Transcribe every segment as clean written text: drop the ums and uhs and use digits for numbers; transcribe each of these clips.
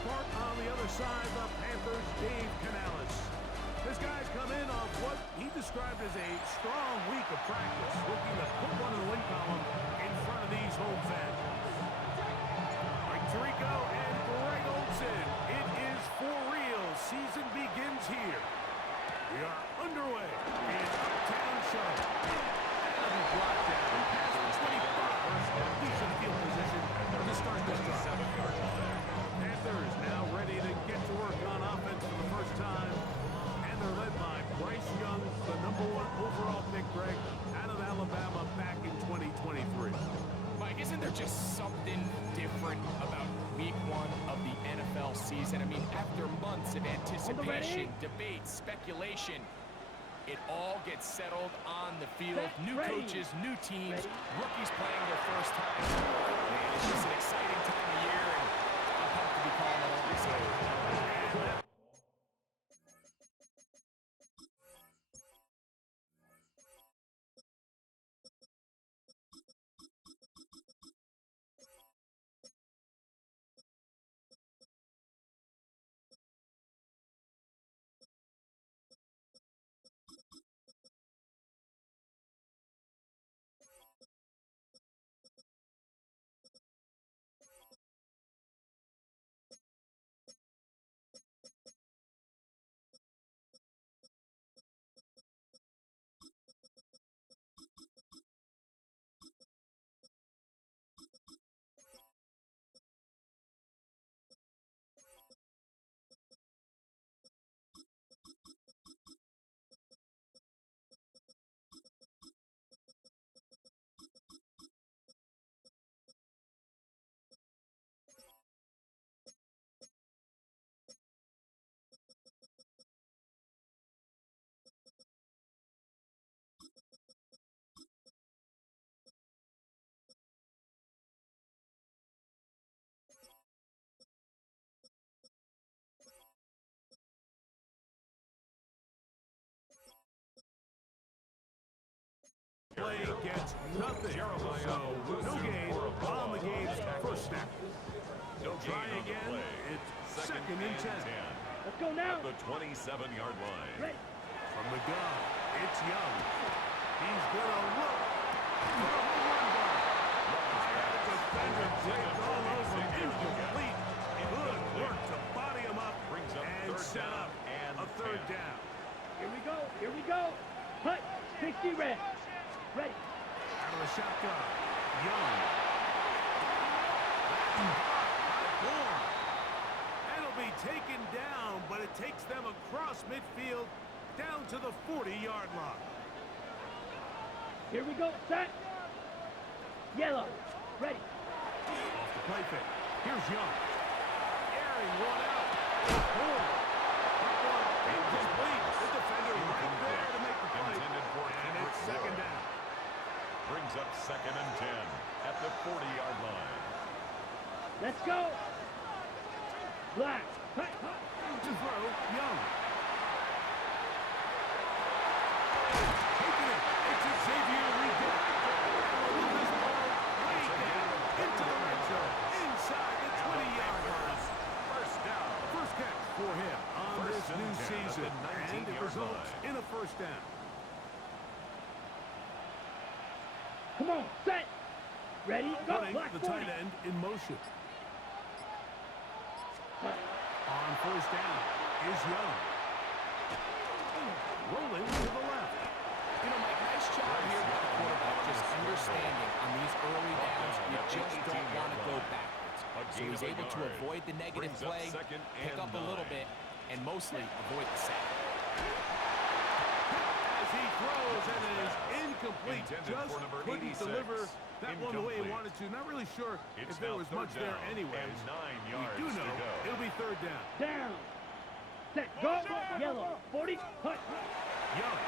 counterpart on the other side, the Panthers' Dave Canales. This guy's come in off what he described as a strong week of practice, looking to put one in the win column in front of these home fans. Mike Tirico and Greg Olsen. It is for real. Season begins here. We are underway in Uptown Show. And a block down past the 25. Decent field position to start this drive. Panthers now ready to get to work on offense for the first time. And they're led by Bryce Young, the #1 overall pick, Greg, out of Alabama back in 2023. Mike, isn't there just something different about week 1 of the NFL season? I mean, after months of anticipation, debate, speculation, it all gets settled on the field. New coaches, new teams, rookies playing their first time. Man, it's just an exciting time of year, and I'm pumped to be calling it all this year. Play gets nothing, so no gain on the game's first snap. Try again, it's second and 10. Let's go now. At the 27-yard line. Ready. From the gun, it's Young. He's gonna look for a home run ball. Defender draped all over, incomplete. Good work to body him up and set up a third down. Here we go. Here we go. Hut. 60 red. Ready. Out of the shotgun, Young. That'll be taken down, but it takes them across midfield down to the 40-yard line. Here we go. Set. Yellow. Ready. Off the play fake. Here's Young. Airing one out. That one incomplete. The defender right there to make the play. And it's second down. Brings up second and 10 at the 40-yard line. Let's go. Black. Hut. To throw, Young. Taking it. It's Xavier Regan. And with this ball way down into the red zone. Inside the 20-yard line. First down. First catch for him on this new season. And it results in a first down. Come on. Set. Ready. Go. Putting Black the 40. tight end in motion. Hut. On first down is Young. Rolling to the left. You know, Mike, nice job here by the quarterback, just understanding on these early downs, you just don't want to go backwards. So he's able to avoid the negative play, pick up a little bit, and mostly avoid the sack. As he throws, and it is incomplete. Just couldn't deliver that one the way he wanted to. Not really sure if there was much there anyways. We do know it'll be third down. Down. Set. Go. Yellow. 40. Hut. Young.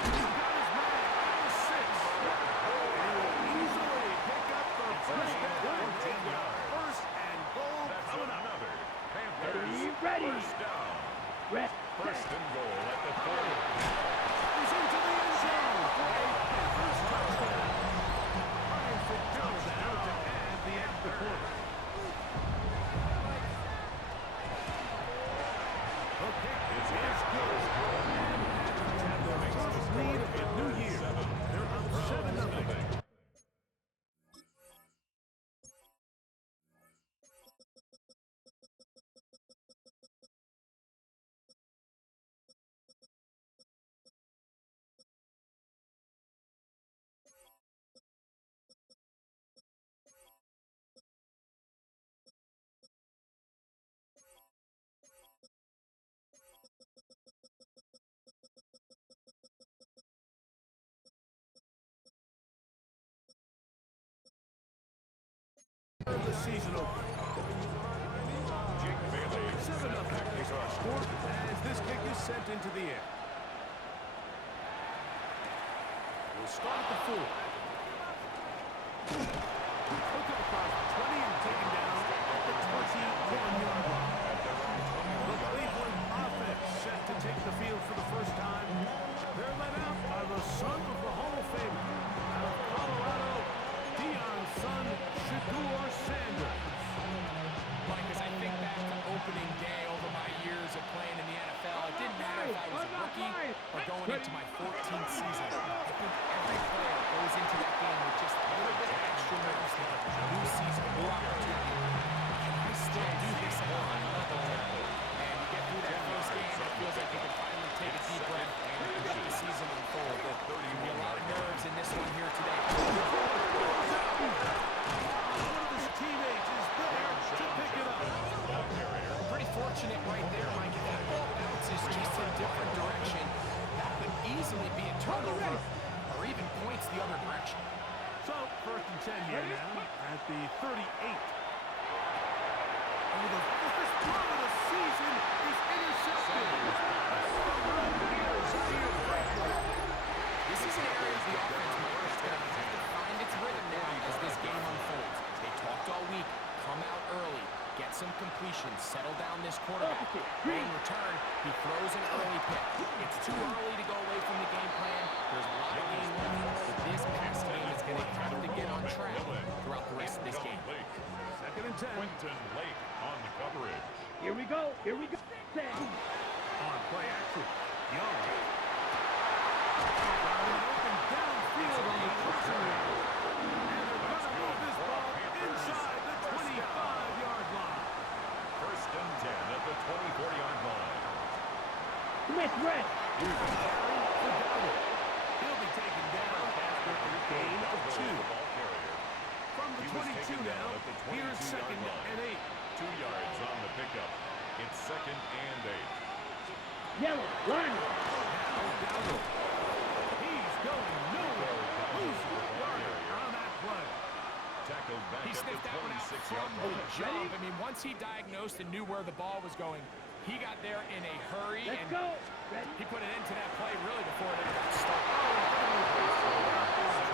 He's got his man at the 6. And he will easily pick up the first down. First and goal coming up. Another Panthers Ready. first down. Rest. First and goal at the 40. He's into the end zone for a Panthers touchdown. Ryan Fitzgerald out to add the extra point. The season opener. Jake Bailey 7-0 is our score as this kick is sent into the air. We'll start at the 4. Hook up across the 20 and taken down at the 21-yard line. The Cleveland offense set to take the field for the first time. They're led out by the son of the Hall of Famer out of Colorado, Deion's son, Shedeur Sanders. Mike, as I think back to opening day over my years of playing in the NFL, it didn't matter if I was a rookie or going into my 14th season. I think every player goes into that game with just a little bit of extra nerves. New season, new opportunity. Can I still do this at a high level? And you get through that first game, it feels like you can finally take a deep breath and let the season unfold. There'll be a lot of nerves in this one here today. One of his teammates is there to pick it up. Pretty fortunate right there, Mike. If that ball bounces just a different direction, that could easily be a turnover or even points the other direction. So, 1st and 10 here now at the 38. And the first throw of the season is intercepted. This is an area of the offense, Mike, that's going to have to find its rhythm now as this game unfolds. They talked all week, come out early, get some completions, settle down this quarterback. In return, he throws an early pick. It's too early to go away from the game plan. There's a lot of game left, but this pass game is going to have to get on track throughout the rest of this game. 2nd and 10. Quentin Lake on the coverage. Here we go. Here we go. Set. On play action. Young. Open downfield on the crossing route. And they're going to move this ball inside the 25-yard line. 1st and 10 at the 24-yard line. Smith red. Here's a carry for Dowdle. He'll be taken down after a gain of 2. From the 22 now, here's 2nd and 8. 2 yards on the pickup. It's 2nd and 8. Yellow. Line. Now Dowdle. He's going nowhere. Losing a yarder on that play. Tackled back He at the sniffed that one out 26-yard from the line. jump. I mean, once he diagnosed and knew where the ball was going, he got there in a hurry, Let's and go. Ready. he put an end to that play really before it ever got started.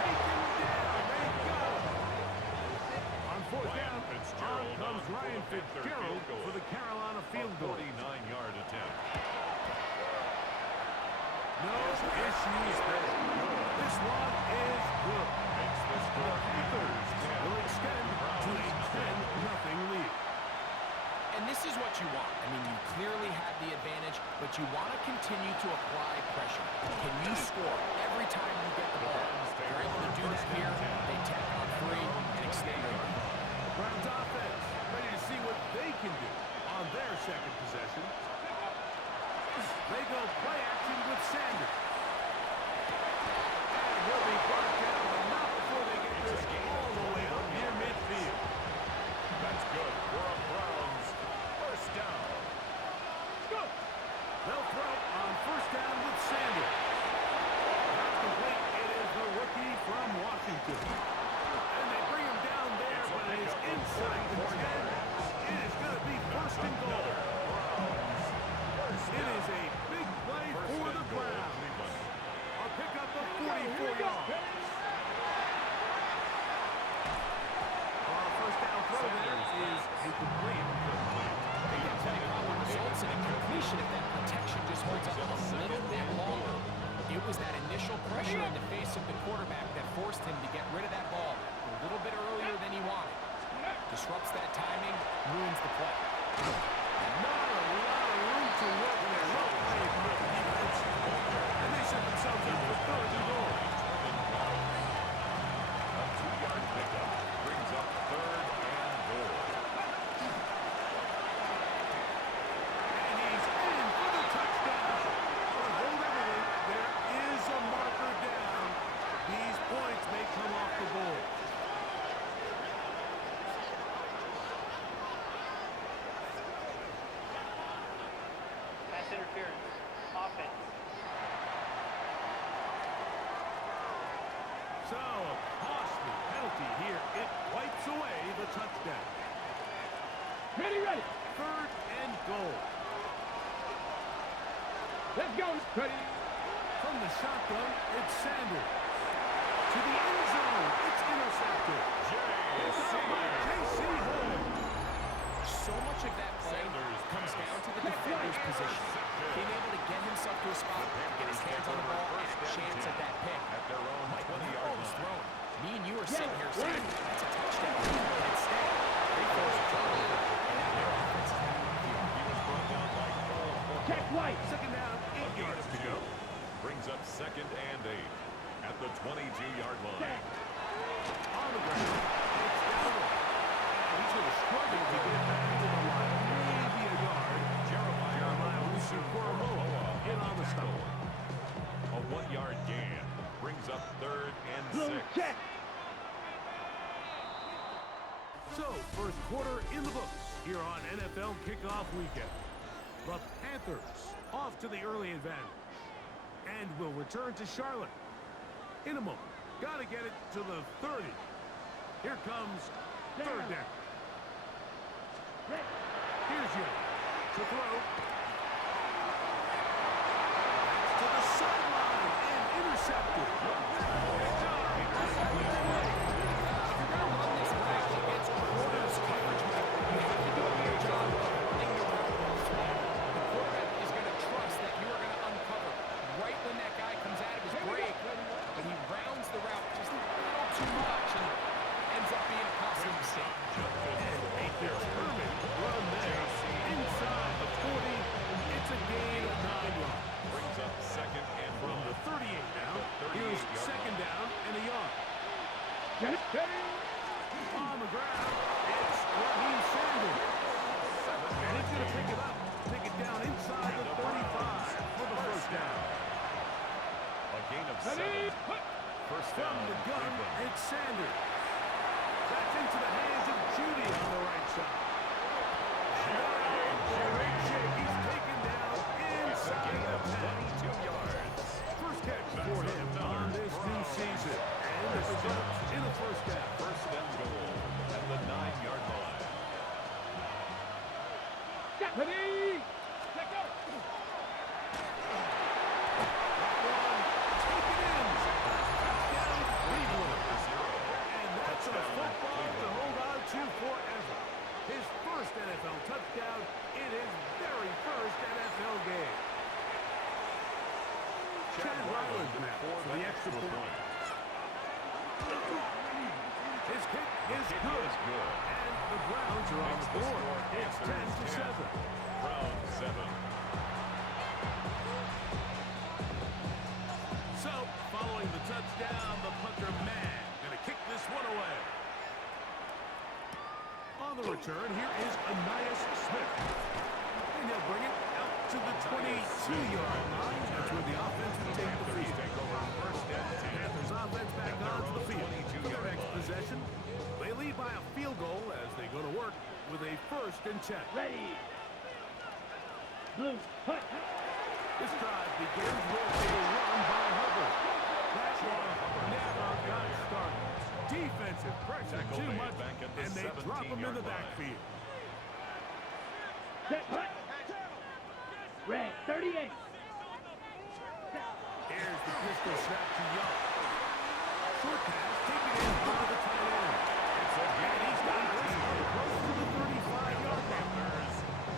Taken down. They go. On 4th Ryan down, Fitzgerald on comes on for Ryan the Panther Fitzgerald field goal. for the Carolina A field goal. 49-yard attempt. No issues there. This one is good. Makes the The score Panthers 10. will extend to a 10-0 lead. And this is what you want. I mean, you clearly have the advantage, but you want to continue to apply pressure. Can you score every time you get the ball? They're able to do that here. They tack on 3 and extend their lead. Browns offense ready to see what they can do on their 2nd possession. They go play action with Sanders. And will be brought down, but not before they get this all the way up near midfield. That's good for a Browns 1st down. Go. They'll throw on 1st down with Sanders. That's complete. It is the rookie from Washington. And they bring him down there, but it is inside the 10. It is going to be 1st and goal. It is a big play for the Browns. A pickup of 44 yards. First down throw there is incomplete. They get plenty of problem results in a completion if that protection just holds up a little bit longer. It was that initial pressure in the face of the quarterback that forced him to get rid of that ball a little bit earlier than he wanted. Disrupts that timing, ruins the play. Not a lot of room to work there. Well played by the defense. And they set themselves up for 3rd and goal. A 2-yard pickup brings up 3rd and goal. And he's in for the touchdown. But hold everything. There is a marker down. These points may come off the board. touchdown. Ready, ready. 3rd and goal. Let's go. Ready. From the shotgun, it's Sanders. To the end zone, it's intercepted. It's out by J.C. Horn. So much of that play comes down to the defender's position. Being able to get himself to a spot, get his hands on the ball, and a chance at that pick. At their own Mike, when the 20-yard ball was line. thrown, me and you are sitting here saying, that's a touchdown. Instead, they forced a turnover, and now their offense is back on the field. He was brought down by Cole Holcomb. Check white. 2nd down, 8 yards to go. Brings up 2nd and 8 at the 22-yard line. Set. On the ground, it's Dowdle. And he's going to struggle to get back to the line. Maybe a yard. Jeremiah Owusu-Koramoah in on the stop. A 1-yard gain brings up 3rd and Blue 6. check. So, first quarter in the books here on NFL Kickoff Weekend. The Panthers off to the early advantage. And will return to Charlotte in a moment. Got to get it to the 30. Here comes 3rd down. Ready. Here's Young to throw. That's to the sideline and intercepted. Get it. On the ground, it's Raheem Sanders. And he's going to pick it up, take it down inside the 35 for the 1st down. A gain of 7. First From down. the gun, Cleveland. it's Sanders. That's into the hands of Judy on the right side. And great shake. He's taken down inside the 10. 22 yards. First catch for him on this new season. And this results in a 1st down. First and goal at the 9-yard line. Ready. Let go. And that's a football to hold on to forever. His first NFL touchdown in his very first NFL game. Chad Ryland now for the extra point. His kick is good. And the Browns are on the board. It's 10-7. Browns 7. So, following the touchdown, the punter man going to kick this one away. On the return, here is Ainias Smith. And he'll bring it out to the 22-yard line. That's where the offense will take the field. Take over first and 10. Panthers offense back onto the field. For their next possession, they lead by a field goal as they go to work with a 1st and 10. Ready. Blue. Hut. This drive begins with a run by Hubbard. That one never got started. Defensive pressure Tackle too made much, back at the and they drop him in 17-yard the line. backfield. Set. Hut. Red. 38. Here's the pistol snap to Young. Short pass, taken in by the tight end. And he's got it close to the 35-yard line.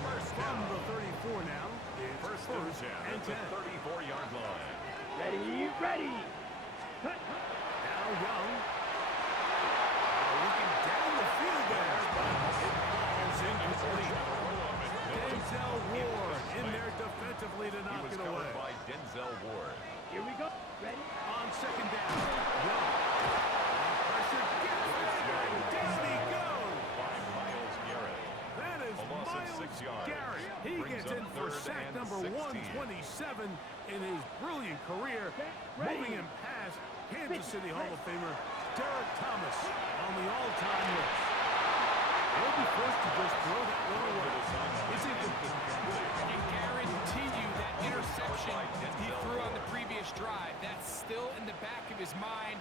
First From down. the 34 now, it's First and 10 at the 34-yard line. Ready. Ready. Hut. Now Young. Looking down the field there, but it falls incomplete. Denzel Ward in there defensively to He knock was it covered away. by Denzel Ward. Here we go. Ready. On 2nd down, Young. Pressure gets there, and down he goes. By Myles Garrett. That is A loss of Myles 6 yards. Garrett. He Brings gets up in for 3rd sack and number 16. 127 in his brilliant career, Ready. moving him past Kansas City Hall of Famer Derek Thomas on the all-time list. He'll be forced to just throw that one away. It's incomplete. I can guarantee you that interception he threw on the previous drive, that's still in the back of his mind.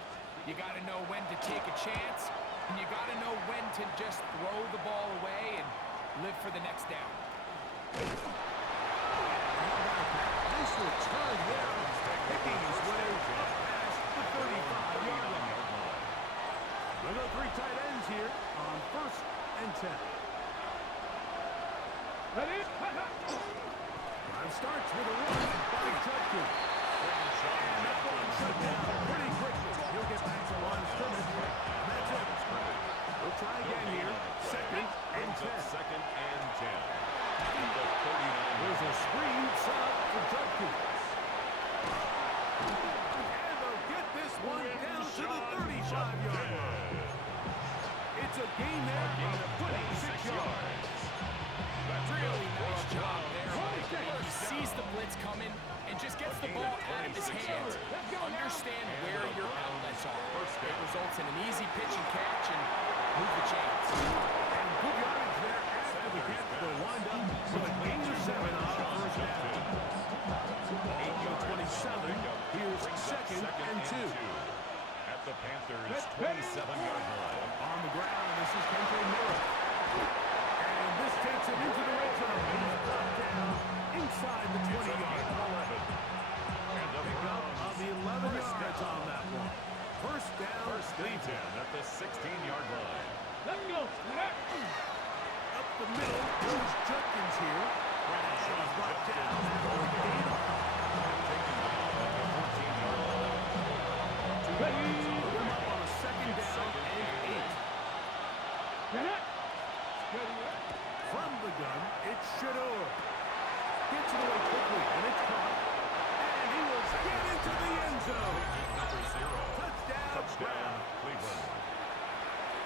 You got to know when to take a chance And you got to know when to just throw the ball away and live for the next down. Nice return there, picking his way up past the 35-yard line. We've got three tight ends here on 1st and 10. Drive starts with a run by Judkins. And that one shut down pretty quickly. He'll get back to the line of scrimmage. And that's it. We'll try again here. 2nd and 10. Second and 10. At the 39. There's a screen set up for Judkins. And they'll get this one down to the 35-yard line. It's a gain there of 26 yards. Really nice job there. He sees the blitz coming and just gets the ball out of his hands. Understand where your outlets are. It results in an easy pitch and catch and move the chains. And good yardage there after the catch. They'll wind up with a gain of 7 on first down. 8-27. Here's 2nd and 2. At the Panthers' 27-yard line. On the ground, this is Kente Miller. And this takes him into the red zone. He's brought down inside the 20-yard line. Pick up of the 11 yards on that one. First down, First and 10 at the 16-yard line. Let's go. up the middle goes Judkins here. And he's brought down after a gain of put him up on a 2nd down and 8. From the gun, it's Shador. Gets it away quickly, and it's caught. And he will get into the end zone. Number 0. Touchdown, Cleveland.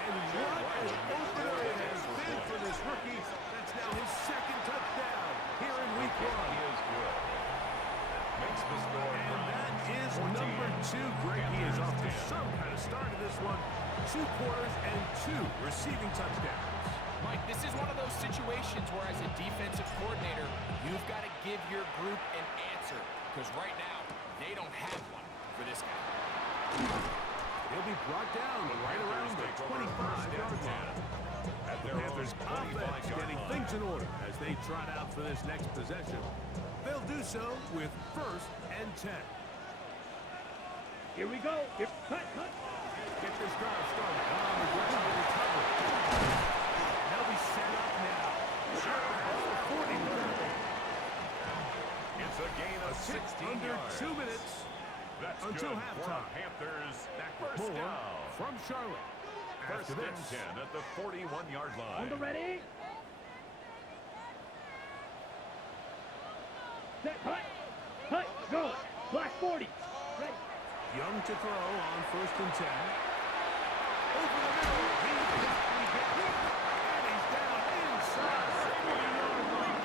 And what an opener it has been for this rookie. That's now his 2nd touchdown here in week 1. He is good. Makes the score And that is number 2. Greg, he is off to some kind of start in this one. 2 quarters and 2 receiving touchdowns. Mike, this is one of those situations where as a defensive coordinator, you've got to give your group an answer. Because right now, they don't have one for this guy. He'll be brought down right around the 25-yard line. At The their own Panthers offense 25-yard getting line. things in order as they trot out for this next possession. They'll do so with 1st and 10. Here we go. Cut. Get this drive started on the ground with a cover. They'll be set up now. Sharp has the 40. It's a gain of 16 Under yards. 2 minutes That's until good for halftime. Panthers. Back with First more down. from Charlotte. First After and this, 10 at the 41-yard line. On the ready. Set. Cut. Go. Black 40. Ready. Young to throw on 1st and 10. Over the middle, he definitely gets it. And he's down inside the 40-yard line.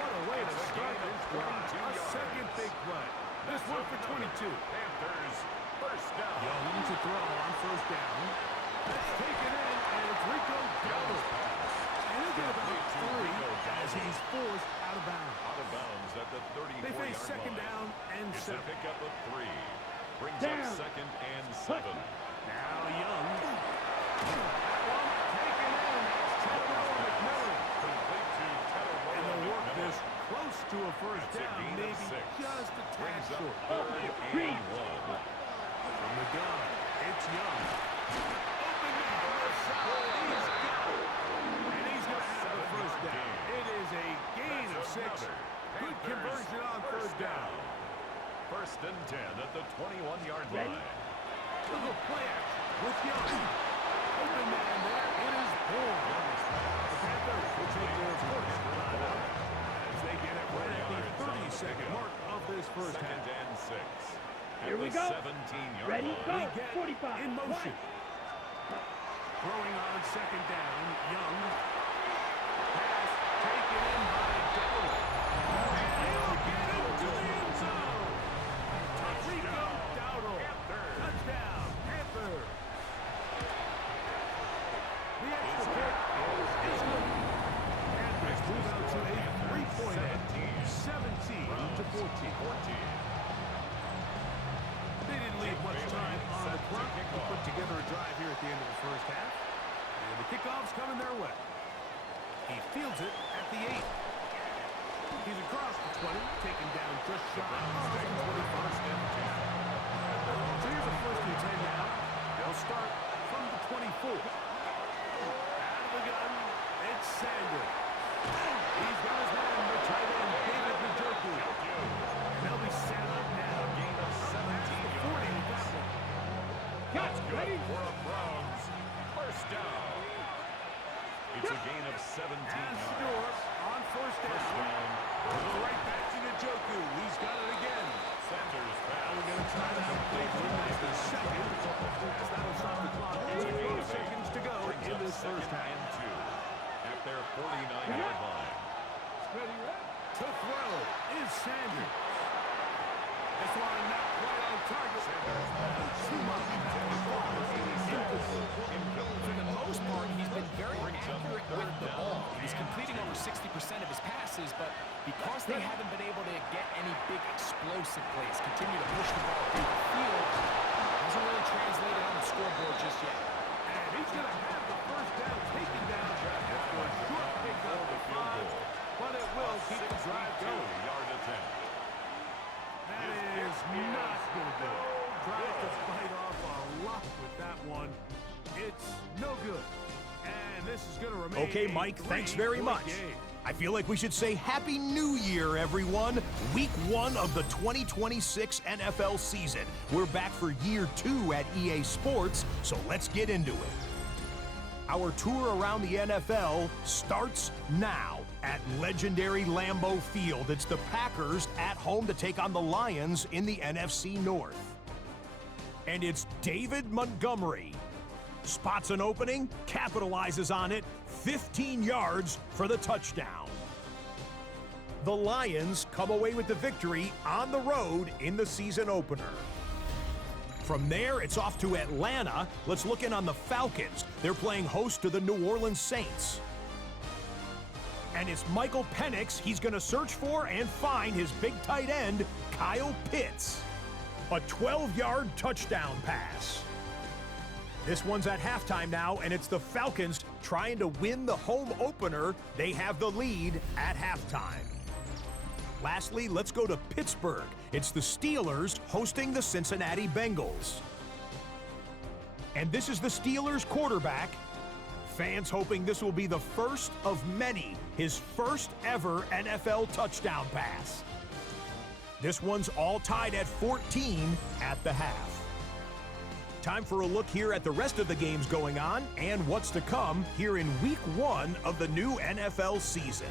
What a way to start this drive. A 2nd big play. This one for 22. Panthers first down. Young to throw on 1st down. That's taken in, and it's Rico Dowdle. And he'll get about 3 as he's forced out of bounds. Out of bounds at the 34-yard line. They face 2nd down and It's a 7. pickup of 3. Brings Down. up 2nd and 7. Now Young. That one taken in. It's Tedrow McMillan. Complete to Tedrow And they'll work McMillan. this close to a first That's a down, gain of maybe 6. just a tad Brings up short. 3rd and 1. From the gun, it's Young. Open man on the side. He's got it. And he's going to have the first down. It is a gain of 6. Good conversion on 3rd down. First and 10 at the 21-yard Ready. line. Little play action with Young. Open man there. It is Bourne. The Panthers will take their first timeout as they get it right at the 30-second mark of this first Second half. and 6. Here we go. 17-yard Ready, line. go. We get 45. in motion. Throwing on 2nd down, Young. Pass taken in by Dowdle. And he'll get into the end zone. Rico Dowdle. Touchdown, Panthers. The extra kick is good. Panthers move out to a 3-point edge, 17-14. They didn't leave much time on the clock to put together a drive here at the end of It's a gain of 17 And yards. Stewart on first First down. down. Goes right back to Njoku. He's got it again. Sanders pass. We're going to try that play for the second. As that'll stop the clock. 8 seconds to go in this first half. And 2 at their 49-yard line. To throw is Sanders. This one not quite on target. Too much. For the most part, he's been very accurate with the ball. He's completing over 60% of his passes, but because they haven't been able to get any big explosive plays, continue to push the ball through the field, hasn't really translated on the scoreboard just yet. And he's going to have the first down taken down after a short pickup of 5, but it will keep the drive going. 2-yard attempt. That is not going to do it. Tries to bite off a lot with that one. It's no good. And this is going to remain Okay, Mike, thanks very much. game. I feel like we should say Happy New Year, everyone. Week 1 of the 2026 NFL season. We're back for year 2 at EA Sports, so let's get into it. Our tour around the NFL starts now at legendary Lambeau Field. It's the Packers at home to take on the Lions in the NFC North. And it's David Montgomery. Spots an opening, capitalizes on it, 15 yards for the touchdown. The Lions come away with the victory on the road in the season opener. From there, it's off to Atlanta. Let's look in on the Falcons. They're playing host to the New Orleans Saints. And it's Michael Penix. He's going to search for and find his big tight end, Kyle Pitts. A 12-yard touchdown pass. This one's at halftime now, and it's the Falcons trying to win the home opener. They have the lead at halftime. Lastly, let's go to Pittsburgh. It's the Steelers hosting the Cincinnati Bengals. And this is the Steelers quarterback. Fans hoping this will be the first of many, his first ever NFL touchdown pass. This one's all tied at 14 at the half. Time for a look here at the rest of the games going on and what's to come here in Week 1 of the new NFL season.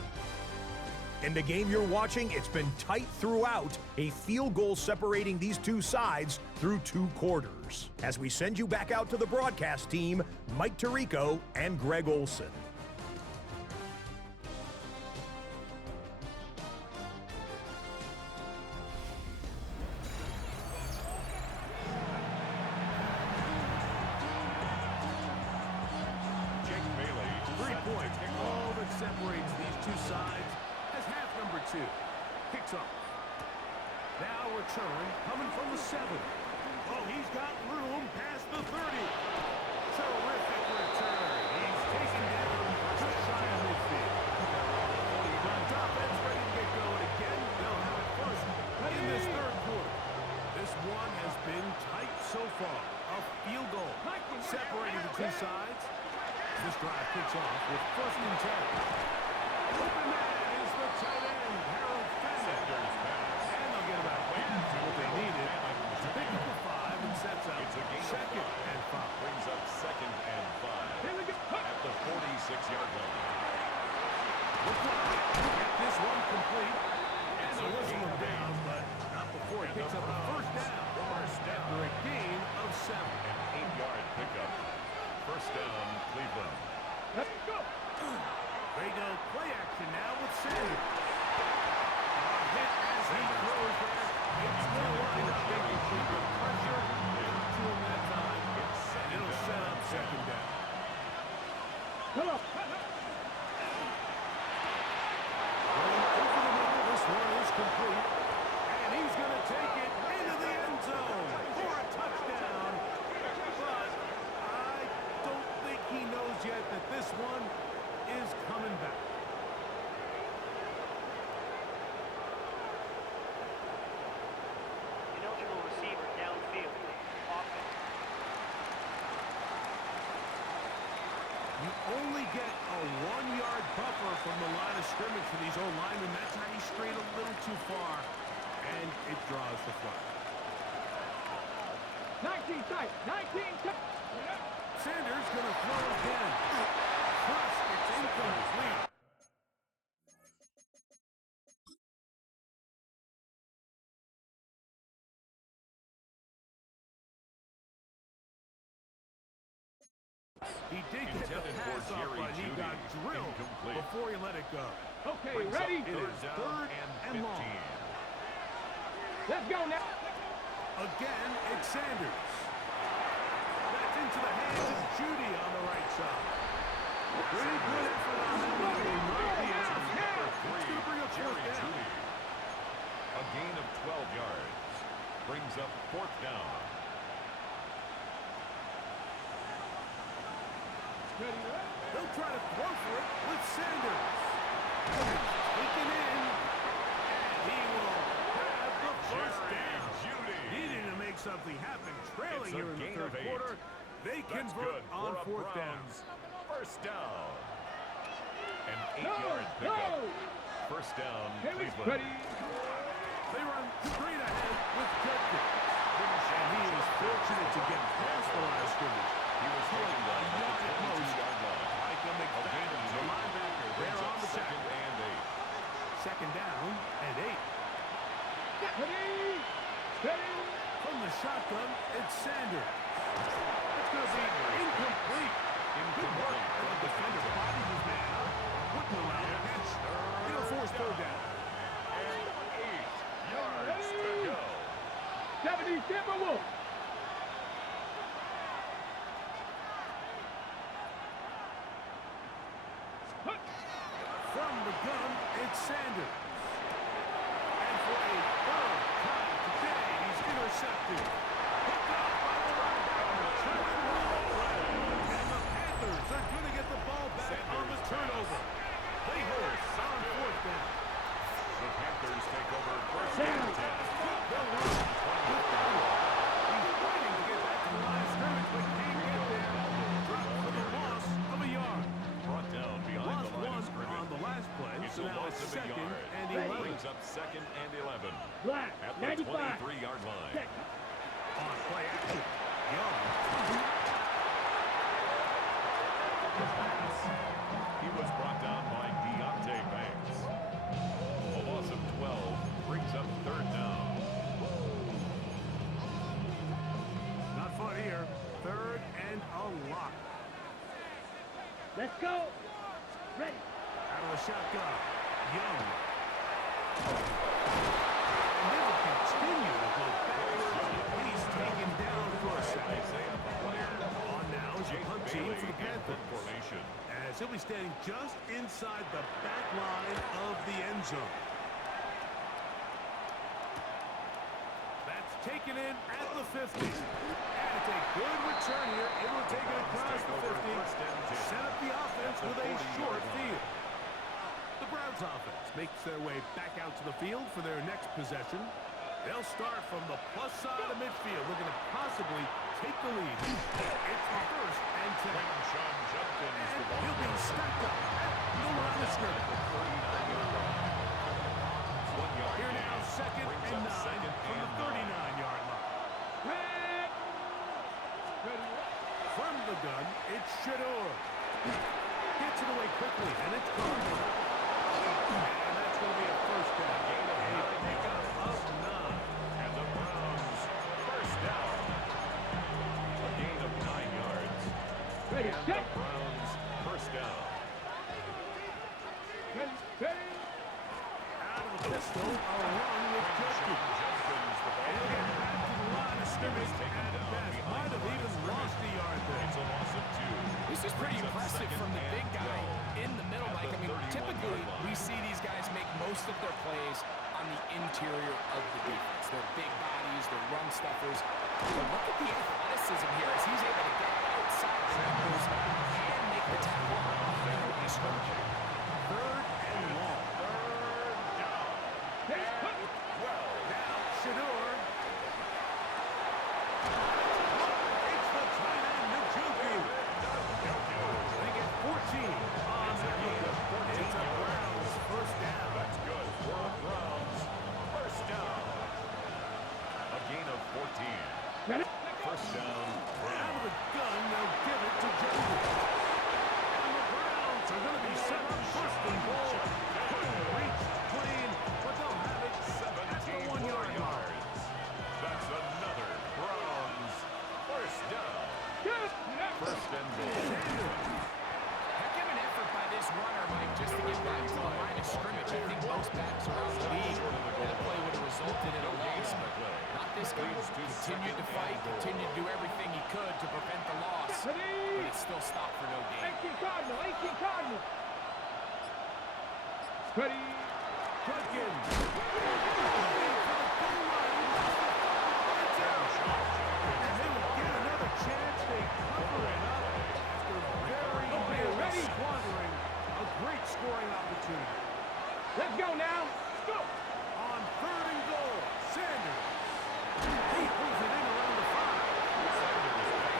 In the game you're watching, it's been tight throughout, a field goal separating these two sides through 2 quarters. As we send you back out to the broadcast team, Mike Tirico and Greg Olson. Jake Bailey. 3 points. All that separates these two sides as half number 2. Kicks off. Now return coming from the 7. Oh, he's got room past the 30. Terrific return. He's taken down just shy of midfield. The offense ready to get going again. They'll have it first in this 3rd quarter. This one has been tight so far. A field goal separating the two sides. This drive kicks off with 1st and 10. Open man is the tight end, Harold Fenner. And they'll get about what they needed to pick up the 5 and sets up It's a gain of 2nd and 5. Brings up 2nd and 5 at the 46-yard line. Look like get this one complete. And they'll whistle him down, but not before he picks up the 1st down. After a gain of 7. An 8-yard pickup. 1st down, Cleveland. Let's go. They go play action now with Sanders. Hit as he throws there. It's going to wind up making the pressure to him that time. And it'll set up 2nd down. Come on. Running over the middle, this one is complete. And he's going to take it into the end zone for a touchdown. But I don't think he knows yet that this one is coming back. Ineligible receiver downfield. Offense. You only get a 1-yard buffer from the line of scrimmage for these O-linemen. That's how you strayed a little too far, and it draws the flag. 19 tight. 19 tight. Sanders going to throw again. Crushed. It's Panthers lead. He did get the Intended for pass off, Jerry but he Jeudy. got drilled Incomplete. before he let it go. Okay, Brings ready? up It third is down third and and long. 15. Let's go now. Again, it's Sanders. That's into the hands of Judy on the right side. Pretty good effort on that one. Right the end. Number It's going to bring up Jerry fourth down. Jeudy. A gain of 12 yards. Brings up fourth down. They'll try to throw for it with Sanders. Taken in. And he will have the first down. Judy. Needing to make something happen. Trailing It's a here in the gain third of 8. quarter. They That's convert good on for a fourth down. Browns. First down. An Go, 8-yard go. pickup. First down, Haley's Cleveland. ready. They run straight ahead with Judkins. And he is fortunate to get past the line of scrimmage. He was taken down at the At most, 22-yard line. Michael A gain of McFadden, the 2. linebacker, Brings there up on the second tackle. and 8. Second down and 8. Ready. Ready. From the shotgun, it's Sanders. It's going to be incomplete. Good work. And the defender bodies his man out. Wouldn't allow the catch. It'll force third down. And 8 yards to go. 70 Timberwolves. From the gun, it's Sanders. And for a third time today, he's intercepted. Picked off by the linebacker, Trevor Lawrence. And the Panthers are going to get the ball back on the turnover. They hold on fourth down. The Panthers take over first Down. and 10. They'll run without it. He's fighting to get back to the line of scrimmage, but can't get there. Dropped for the loss of a yard. Brought down behind Lost the line one of scrimmage. on the last play, It's so a now loss it's of a second yard. and Ready. 11. Brings up second and 11 Black. at the 95. 23-yard line. Set. On play action. Young. He was brought down by Deontay Banks. A loss of 12 brings up third down. Not fun here. Third and a lot. Let's go. Ready. Out of the shotgun. Young. And they will continue to go backwards. He's taken down for a second. Isaiah McLeod. On now is the Jake punt team Bailey for the in Panthers. formation. As he'll be standing just inside the back line of the end zone. That's taken in at the 50. And it's a good return here. It will take it across the 50. Set up the offense with a short field. The Browns offense makes their way back out to the field for their next possession. They'll start from the plus side of midfield, looking to possibly take the lead. It's first and 10. Sean Judkins, the And he'll be stacked up at the line of scrimmage. 39-yard line. 1 yard Here gain. now, second Brings and up 9 second from the and 39-yard line. Red. Ready. From the gun, it's Shador. Gets it away quickly, and it's gone. And that's going to be a first down. A pickup of 9. And the Browns first down. A gain of 9 yards. Ready. And Set. the Browns first down. Ready. Ready. Out of the pistol, a run with Judkins. Judkins, the ball. And he'll get back to the line of scrimmage taken at down best. behind Might have the line even of scrimmage. lost a yard there. It's a loss of 2. This is pretty Brings up impressive second from the big and guy 12. in the middle, At Mike. the I mean, 31-yard typically line. we see these guys make most of their plays on the interior of the defense. They're big bodies, they're run stuffers. But look at the athleticism here as he's able to get outside the numbers and make the tackle on the line of scrimmage. Third and long. Hey, cut. Now, Shador. It's the tight end, Njoku. They get 14 on the year. It's a Browns first down. That's good for the Browns. First down. A gain of 14. Ready. First down. Out of the gun, they'll give it to and goal. Heck of an effort by this runner, Mike, just to get back to the line of scrimmage. I think most backs around the league, that play would have resulted in a loss, but not this guy. Continued to fight, continued to do everything he could to prevent the loss, but it still stopped for no gain. 18 Cardinal, 18 Cardinal. Ready. Judkins. And they will get another chance. They cover it up after very nearly squandering a great scoring opportunity. Let's go now. Let's go. On 3rd and goal, Sanders. He pulls it in around the 5.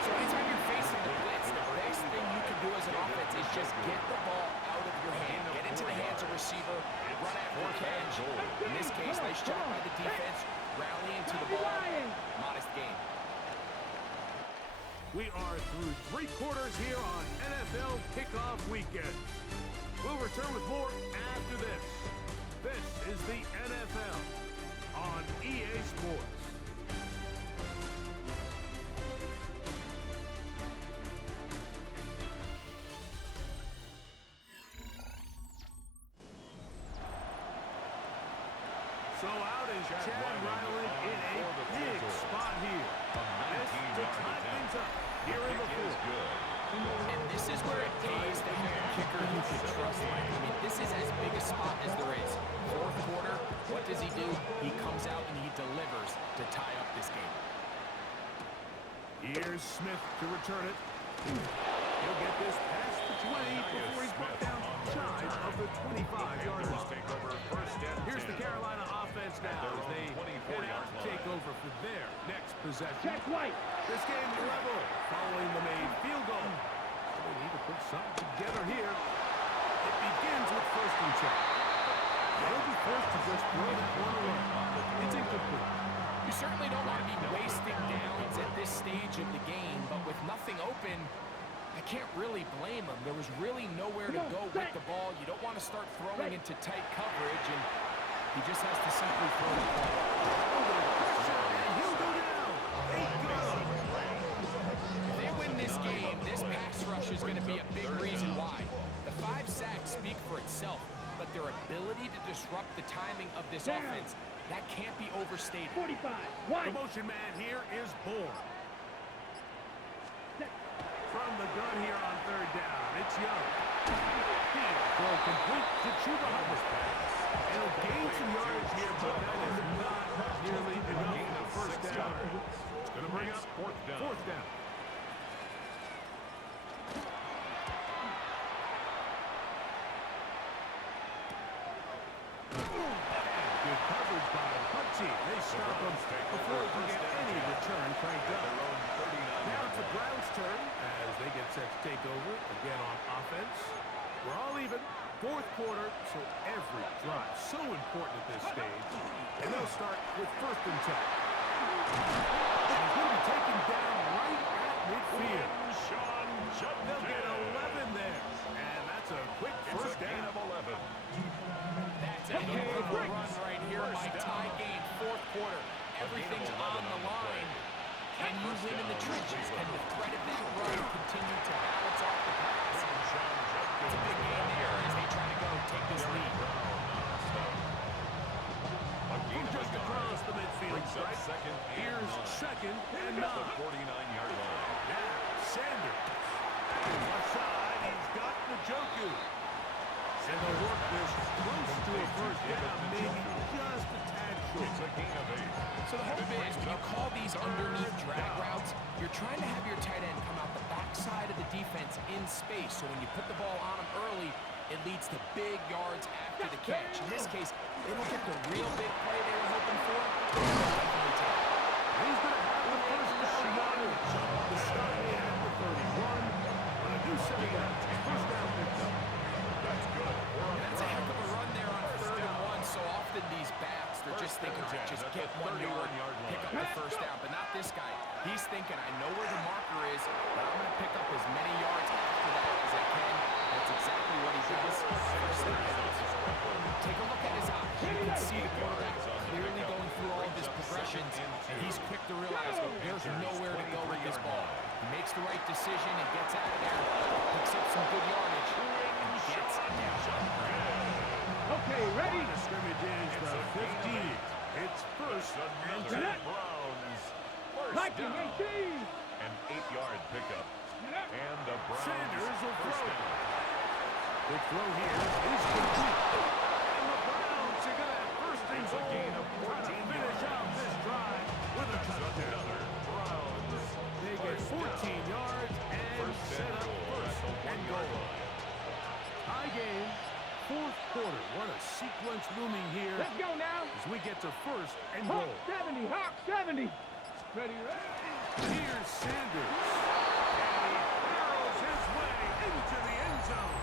So anytime you're facing the blitz, the best thing you can do as an offense is just get the ball out of your hand, get into the hands of receiver, run after catch. In this case, nice job by the defense, rallying to the ball. Modest gain. We are through 3 quarters here on NFL Kickoff Weekend. We'll return with more after this. This is the NFL on EA Sports. So out is Chad Ryland in a big spot here. This to tie things up here in the fourth. And this is where it pays to have a kicker you can trust. Mike. I mean, this is as big a spot as there is. 4th quarter, what does he do? He comes out and he delivers to tie up this game. Here's Smith to return it. He'll get this past the 20 before he's brought down shy of the 25-yard line. Here's the Carolina offense now as they head out to take over for their next possession. Check White. This game level following the made field goal. So they need to put something together here. It begins with 1st and 10. They'll be forced to just throw that one away. It's incomplete. You certainly don't want to be wasting downs at this stage of the game, but with nothing open, I can't really blame him. There was really nowhere to go with the ball. You don't want to start throwing into tight coverage, and he just has to simply throw the ball. And he'll go down. They got him. If they win this game, this pass rush is going to be a big reason why. The 5 sacks speak for itself, but their ability to disrupt the timing of this offense, that can't be overstated. 45. The White. motion man here is Bourne. From the gun here on 3rd down, it's Young. Throw complete to Chuba Hubbard. And he'll gain some yardage here, but that is not nearly enough for 1st down. It's going to bring up 4th down. Good coverage by Hutchie. They stop him before he can get any return cranked up. Now it's the Browns' turn as they get set to take over again on offense. We're all even. 4th quarter, so every drive so important at this stage. And they'll start with 1st and 10. And he's going to be taken down right at midfield. They'll get 11 there. And that's a quick 1st down. That's a heck of a run right here, Mike. Tie game, 4th quarter. Everything's on the line. Can you win in the trenches? Can the threat of that run continue to balance off the pass? It's a big game there as they try to go take this lead. Just across the midfield stripe. Here's 2nd and 9. The 49-yard line. Now, Sanders. Left side, he's got Njoku. And they'll work this close to a 1st down, maybe just a tad short. It's a gain of 8. So the hope is when you call these underneath drag routes, you're trying to have your tight end come out the backside of the defense in space. So when you put the ball on him early, it leads to big yards after the catch. In this case, they don't get the real big play they were hoping for. He's going to have the 1st down yardage. The start they had the 31. On a new setting up, 1st down picked up. That's good. That's a heck of a run there on 3rd and 1. So often these backs, they're just thinking to just get 1 yard, pick up the 1st down. But not this guy. He's thinking, I know where the marker is, but I'm going to pick up as many yards after that as I can. That's exactly what he does. Take a look at his eyes. You can see the quarterback clearly going through all of his progressions, and he's quick to realize there's nowhere to go with this ball. He makes the right right decision and gets out of there, picks up some good yardage, and gets down. Okay, ready? The scrimmage is the 15. It's first and 10. Browns. First Viking down. 18. An 8-yard pickup. And the Browns Sanders will first throw. down. The throw here is complete. And the Browns are going to have first and It's a goal. gain of Trying to 14 finish yards. out this drive with a touchdown. Another Browns. They get 14 yards and First set and up goal at first the and 1-yard goal. line. Tie game, fourth quarter. What a sequence looming here Let's go now. as we get to first and Hawk goal. 70, Hawk 70. Ready, ready. Here's Sanders. And he barrels his way into the end zone.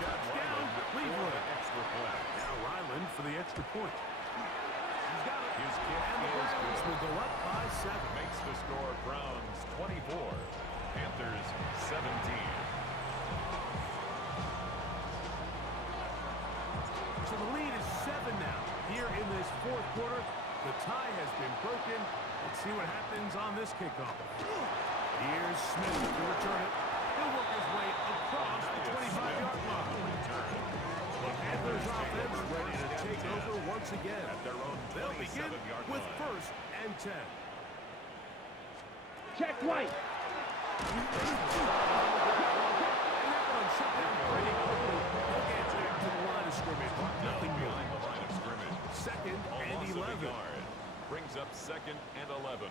Touchdown, Ryland for Cleveland. the extra point. Now Ryland for the extra point. He's got it. His kick And the is Browns good. will go up by 7. Makes the score Browns 24, Panthers 17. So the lead is 7 now. Here in this fourth quarter, the tie has been broken. Let's see what happens on this kickoff. Here's Smith to return it. He'll work his way across the 25-yard line. The Panthers offense ready to take over once again. At their own They'll begin 27-yard with line. first and 10. Check White. And that one shut down pretty quickly. They'll get back to the line of scrimmage. Nothing Behind doing. the line of scrimmage. Second and Almost a 11. yard. Brings up second and 11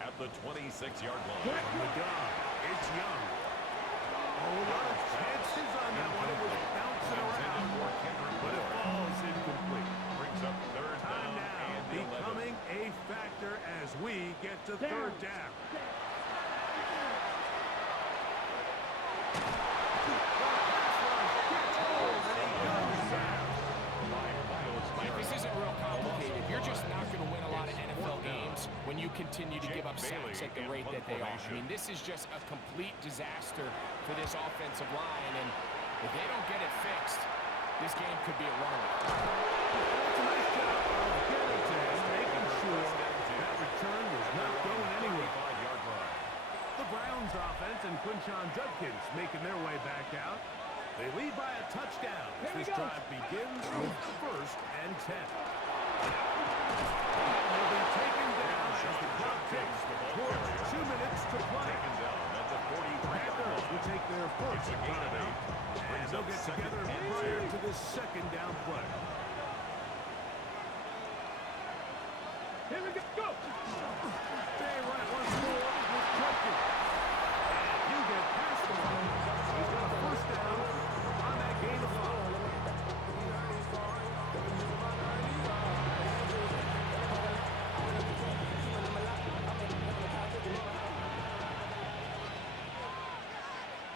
at the 26-yard line. From the gun, it's Young. Oh, a lot of chances on that one. It was bouncing around, For Kendrick but it Moore. falls incomplete. Brings up third Time down now and 11. becoming a factor as we get to third down. Mike, this isn't real complicated. You're just not going to win a lot of NFL games when you continue to give up sacks at the rate that they are. I mean, this is just a complete disaster for this offensive line, and if they don't get it fixed, this game could be a runaway. That's a nice job of getting to him, making sure that return was not going anywhere. 35-yard line. The Browns offense and Quinshon Judkins making their way back out. They lead by a touchdown as this drive begins with first and 10. And they'll be taken down as the clock ticks towards 2 minutes to play. Taken down at the 43-yard Panthers line. will take their first It's a gain of timeout, 8. and Brings they'll up get second together and prior 2. to this second down play. Here we go. Go. They run it once more with Judkins. And you get past the ball. He's got a first down on that gain of 5.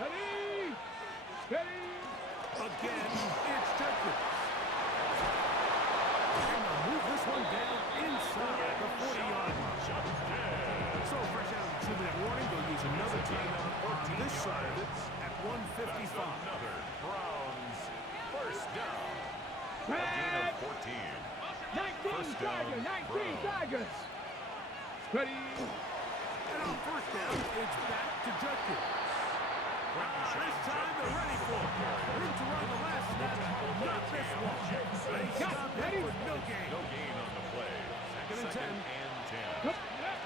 Ready. Ready. Again, it's Judkins. And they'll move this one down inside the 40-yard line. So fresh out of the 2-minute warning, they'll use another timeout on this side of it at 1:55. Another Browns first down. A gain Red. of 14. 19 First down, Tigers. 19 Browns. Tigers. Ready. And on first down, it's back to Judkins. This time they're ready for it. Room to run the last snap, not this one. They stop it ready? for no gain. No gain on the play. Second and 10. and 10. Up.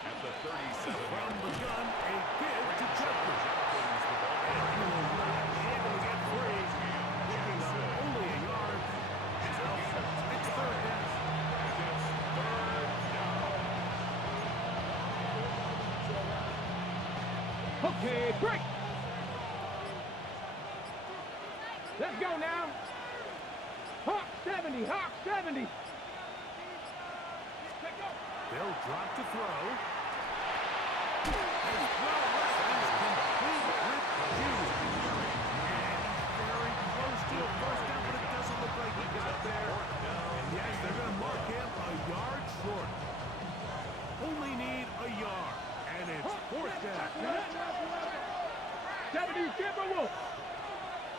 At the 37-yard From the line. gun, a give to Judkins. Judkins with all And he will not be able to get free. Picking up only a yard. And now it's third down. Okay, break. Let's go now. Hawk 70. Hawk 70. Let's go. They'll drop to throw. His throw is complete with juice. And he's very close to a first down, but it doesn't look like he got there. And yes, they're going to mark him a yard short. Only need a yard. And it's fourth down. 70 Timberwolves.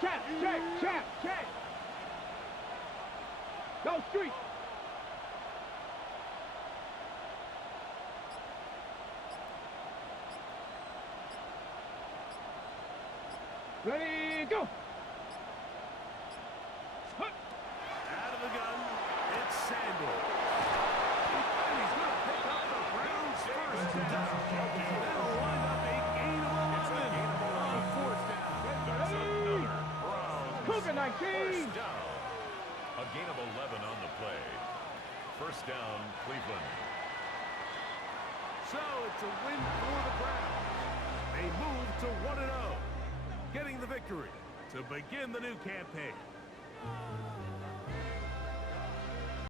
Check, check, check, check. Go street. Ready, go! Out of the gun, it's Sanders. And he's going to pick up the Browns' first down. That'll wind up a gain of 11 on fourth down. That's another Browns Cougar 19. first down. A gain of 11 on the play. First down, Cleveland. So it's a win for the Browns. They move to 1-0, getting the victory to begin the new campaign.